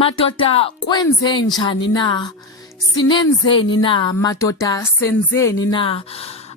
Madoda kwenze njani na? Sinenzeni na madoda senzeni na?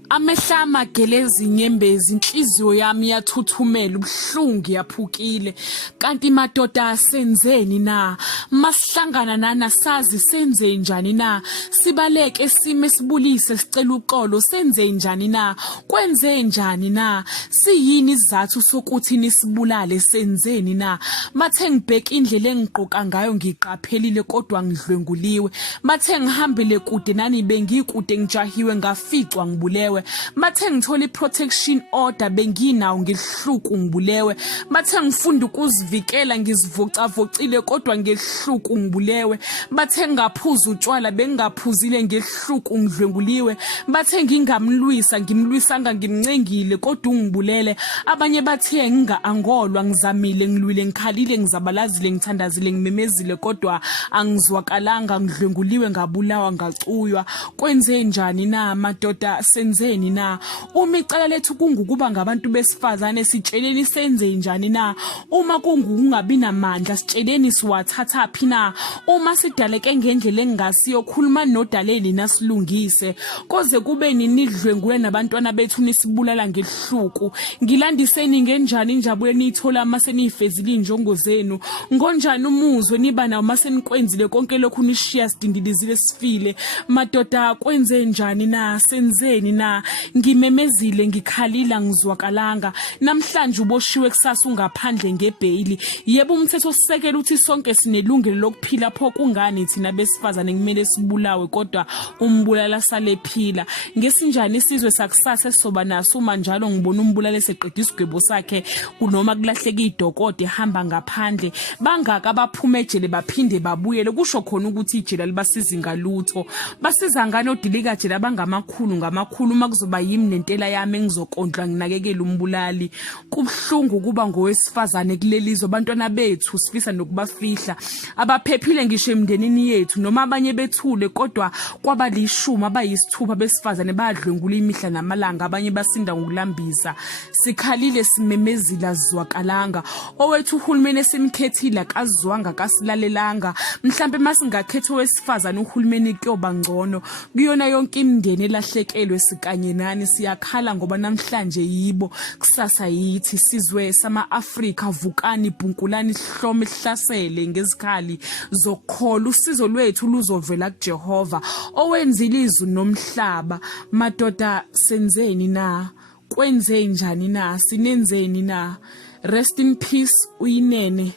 Amehla magelezi nyembezi inhliziyo yami yathuthumela ubhlungu yaphukile kanti madoda senzeni na masihlangana nana sazi senze njani na sibaleke sime sibulise sicela uxolo senze njani na kwenze njani na siyini izathu sokuthi nisibulale senzeni na mathe ngibheka indlela engigqoka ngayo ngiqaphelile kodwa ngidlwenguliwe mathe ngihambile kude nani bengikude ngijahiwe ngaficwa ngibulewe mathe ngithola iprotection order benginawo ngihluku ngibulewe mathe ngifunda ukuzivikela ngizivocavocile kodwa ngehluku ngibulewe bathe ngaphuza utshwala bengaphuzile ngehluku ngidlwenguliwe bathe ngingamlwisa ngimlwisanga ngimncengile kodwa ungibulele abanye bathe angolwa ngizamile ngilwile ngikhalile ngizabalazile ngithandazile ngimemezile kodwa angizwakalanga ngidlwenguliwe ngabulawa ngacuywa kwenze njani na madoda senzeni na uma icala lethu kungukuba ngabantu besifazane sitsheleni senze njani na uma kungungabi namandla sitsheleni siwathatha phi na uma sidaleke ngendlela engasiyo khuluma nodaleli nasilungise koze kube ninidlwengule nabantwana bethu nisibulala ngehluku ngilandiseni ngenjani injabulo nithola masenifezile injongo zenu ngonjani umuzwe niba nawo masenikwenzile konke lokhu nishiya sidindilizile sifile madoda kwenze njani na senzeni na ngimemezile ngikhalila ngizwakalanga namhlanje uboshiwe kusasa ungaphandle ngebhayili yebo umthetho sisekela uthi sonke sinelungelo lokuphila pho kungani thina besifazane ngimele sibulawe kodwa umbulala sale phila ngesinjani isizwe sakusasa soba naso uma njalo ngibona umbulala eseqedisa isigwebo sakhe kunoma kulahleka idokode ehamba ngaphandle bangaka abaphuma ejele baphinde babuyele kusho khona ukuthi ijele libasiza ngalutho basiza ngani odilika jele abangamakhulu ngamakhulu makuzoba yimi nentela yami engizokondla nginakekela umbulali kubhlungu kuba ngowesifazane kulelizwe abantwana bethu sifisa nokubafihla abaphephile ngisho emndenini yethu noma abanye bethule kodwa kwabalishuma abayisithupha besifazane badlwengula imihla namalanga abanye basinda ngokulambiza sikhalile simemezila zwakalanga owethu uhulumeni esimkhethile akazwanga kasilalelanga mhlambe masingakhetha owesifazane uhulumeni kuyoba ngcono kuyona yonke imindeni elahlekelwe sikanye nani siyakhala ngoba namhlanje yibo kusasa yithi sizwe sama-Afrika vukani ibhunkulani sihlome sihlasele ngezikhali zokukhola usizo lwethu luzovela kuJehova owenzile izulu nomhlaba madoda senzeni na kwenze njani na sinenzeni na rest in peace Uyinene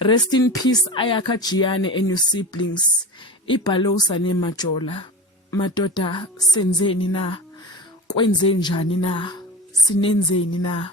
rest in peace AYAKHA JIYANE and your siblings ibhalosa nemajola madoda senzeni na kwenze njani na sinenzeni na